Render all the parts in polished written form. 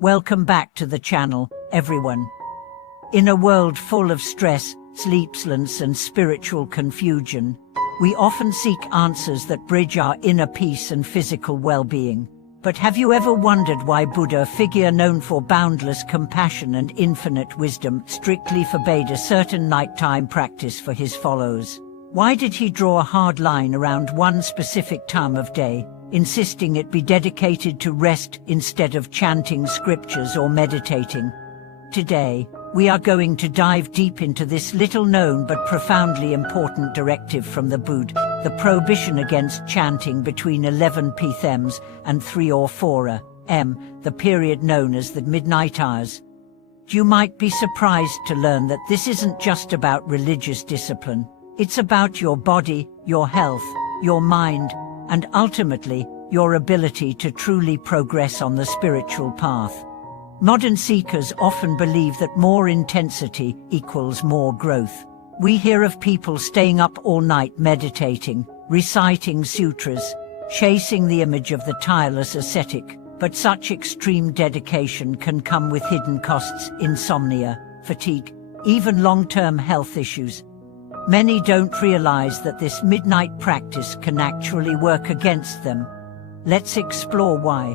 Welcome back to the channel, everyone. In a world full of stress, sleeplessness and spiritual confusion, we often seek answers that bridge our inner peace and physical well-being. But have you ever wondered why Buddha, a figure known for boundless compassion and infinite wisdom, strictly forbade a certain nighttime practice for his followers? Why did he draw a hard line around one specific time of day, insisting it be dedicated to rest instead of chanting scriptures or meditating? Today, we are going to dive deep into this little-known but profoundly important directive from the Buddha, the prohibition against chanting between 11 p.m. and 3 or 4 a.m., the period known as the midnight hours. You might be surprised to learn that this isn't just about religious discipline. It's about your body, your health, your mind, and ultimately, your ability to truly progress on the spiritual path. Modern seekers often believe that more intensity equals more growth. We hear of people staying up all night meditating, reciting sutras, chasing the image of the tireless ascetic, but such extreme dedication can come with hidden costs: insomnia, fatigue, even long-term health issues. Many don't realize that this midnight practice can actually work against them. Let's explore why.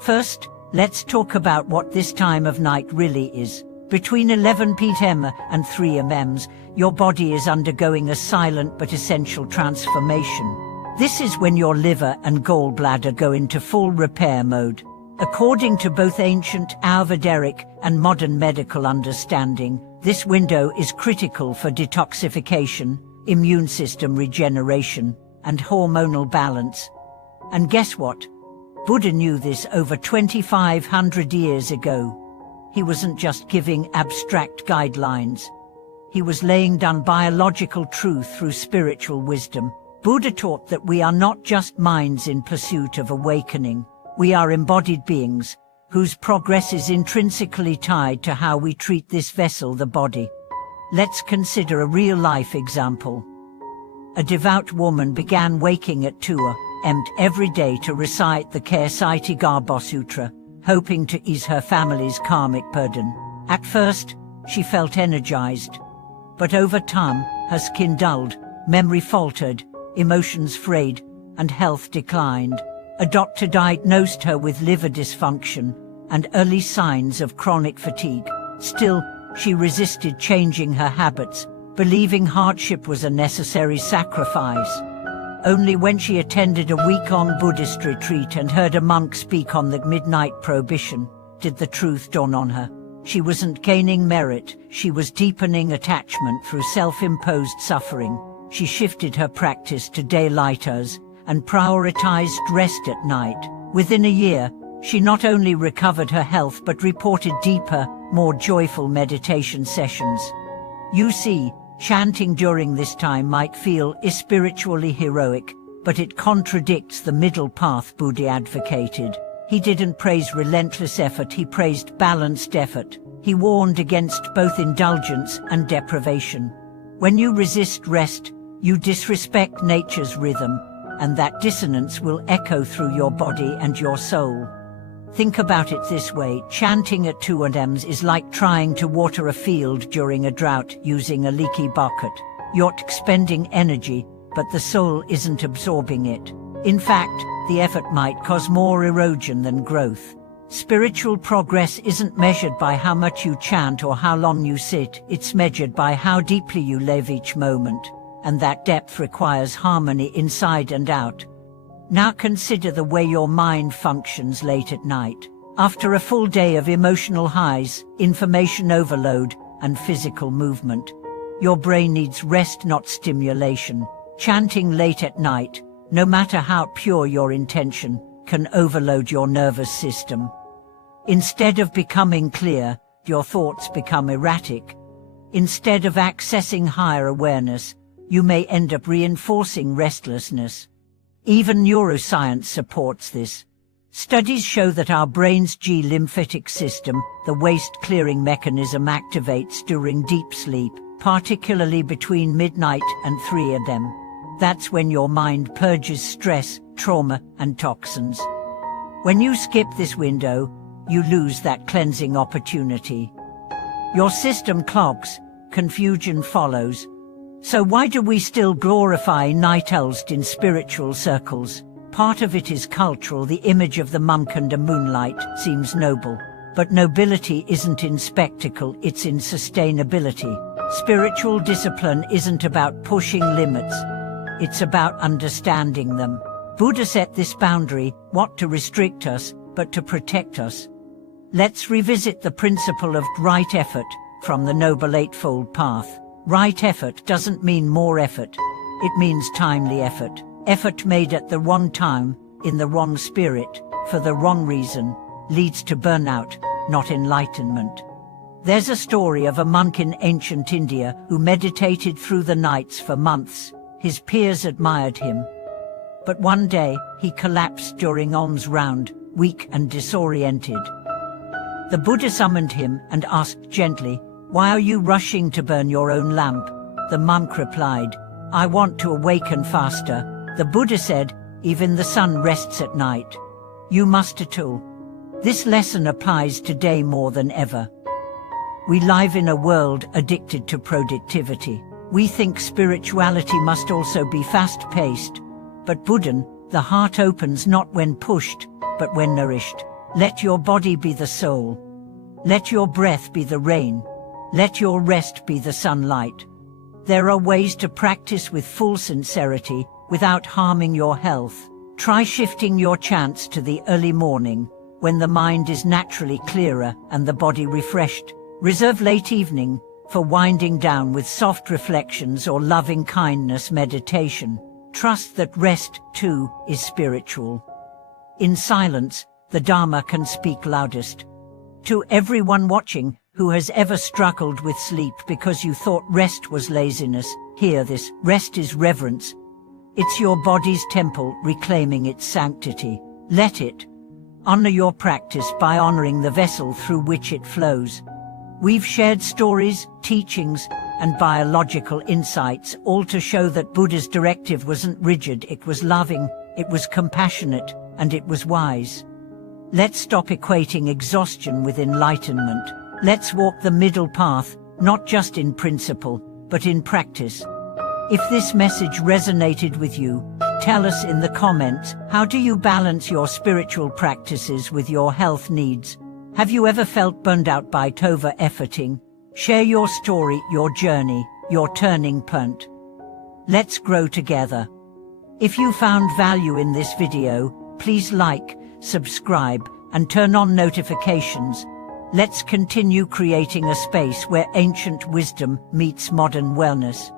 First, let's talk about what this time of night really is. Between 11 p.m. and 3 a.m., your body is undergoing a silent but essential transformation. This is when your liver and gallbladder go into full repair mode. According to both ancient Ayurvedic and modern medical understanding, this window is critical for detoxification, immune system regeneration, and hormonal balance. And guess what? Buddha knew this over 2,500 years ago. He wasn't just giving abstract guidelines. He was laying down biological truth through spiritual wisdom. Buddha taught that we are not just minds in pursuit of awakening. We are embodied beings, whose progress is intrinsically tied to how we treat this vessel, the body. Let's consider a real-life example. A devout woman began waking at 2 a.m. every day to recite the Garbha Sutra, hoping to ease her family's karmic burden. At first, she felt energized. But over time, her skin dulled, memory faltered, emotions frayed, and health declined. A doctor diagnosed her with liver dysfunction and early signs of chronic fatigue. Still, she resisted changing her habits, believing hardship was a necessary sacrifice. Only when she attended a week-long Buddhist retreat and heard a monk speak on the midnight prohibition did the truth dawn on her. She wasn't gaining merit, she was deepening attachment through self-imposed suffering. She shifted her practice to daylight hours and prioritized rest at night. Within a year, she not only recovered her health but reported deeper, more joyful meditation sessions. You see, chanting during this time might feel spiritually heroic, but it contradicts the middle path Buddha advocated. He didn't praise relentless effort, he praised balanced effort. He warned against both indulgence and deprivation. When you resist rest, you disrespect nature's rhythm, and that dissonance will echo through your body and your soul. Think about it this way: chanting at 2 a.m. is like trying to water a field during a drought using a leaky bucket. You're expending energy, but the soul isn't absorbing it. In fact, the effort might cause more erosion than growth. Spiritual progress isn't measured by how much you chant or how long you sit, it's measured by how deeply you live each moment. And that depth requires harmony inside and out. Now consider the way your mind functions late at night. After a full day of emotional highs, information overload, and physical movement, your brain needs rest, not stimulation. Chanting late at night, no matter how pure your intention, can overload your nervous system. Instead of becoming clear, your thoughts become erratic. Instead of accessing higher awareness, you may end up reinforcing restlessness. Even neuroscience supports this. Studies show that our brain's G-lymphatic system, the waste-clearing mechanism, activates during deep sleep, particularly between midnight and 3 a.m. That's when your mind purges stress, trauma, and toxins. When you skip this window, you lose that cleansing opportunity. Your system clogs, confusion follows. So why do we still glorify night owls in spiritual circles? Part of it is cultural. The image of the monk under moonlight seems noble. But nobility isn't in spectacle, it's in sustainability. Spiritual discipline isn't about pushing limits. It's about understanding them. Buddha set this boundary, not to restrict us, but to protect us. Let's revisit the principle of right effort from the Noble Eightfold Path. Right effort doesn't mean more effort. It means timely effort. Effort made at the wrong time, in the wrong spirit, for the wrong reason, leads to burnout, not enlightenment. There's a story of a monk in ancient India who meditated through the nights for months. His peers admired him. But one day, he collapsed during alms round, weak and disoriented. The Buddha summoned him and asked gently, "Why are you rushing to burn your own lamp?" The monk replied, "I want to awaken faster." The Buddha said, "Even the sun rests at night. You must too." This lesson applies today more than ever. We live in a world addicted to productivity. We think spirituality must also be fast-paced. But Buddhan, the heart opens not when pushed, but when nourished. Let your body be the soul. Let your breath be the rain. Let your rest be the sunlight. There are ways to practice with full sincerity, without harming your health. Try shifting your chants to the early morning, when the mind is naturally clearer and the body refreshed. Reserve late evening for winding down with soft reflections or loving kindness meditation. Trust that rest, too, is spiritual. In silence, the Dharma can speak loudest. To everyone watching who has ever struggled with sleep because you thought rest was laziness, hear this: rest is reverence. It's your body's temple reclaiming its sanctity. Let it. Honor your practice by honoring the vessel through which it flows. We've shared stories, teachings, and biological insights, all to show that Buddha's directive wasn't rigid, it was loving, it was compassionate, and it was wise. Let's stop equating exhaustion with enlightenment. Let's walk the middle path, not just in principle, but in practice. If this message resonated with you, tell us in the comments, how do you balance your spiritual practices with your health needs? Have you ever felt burned out by over-efforting? Share your story, your journey, your turning point. Let's grow together. If you found value in this video, please like, subscribe, and turn on notifications. Let's continue creating a space where ancient wisdom meets modern wellness.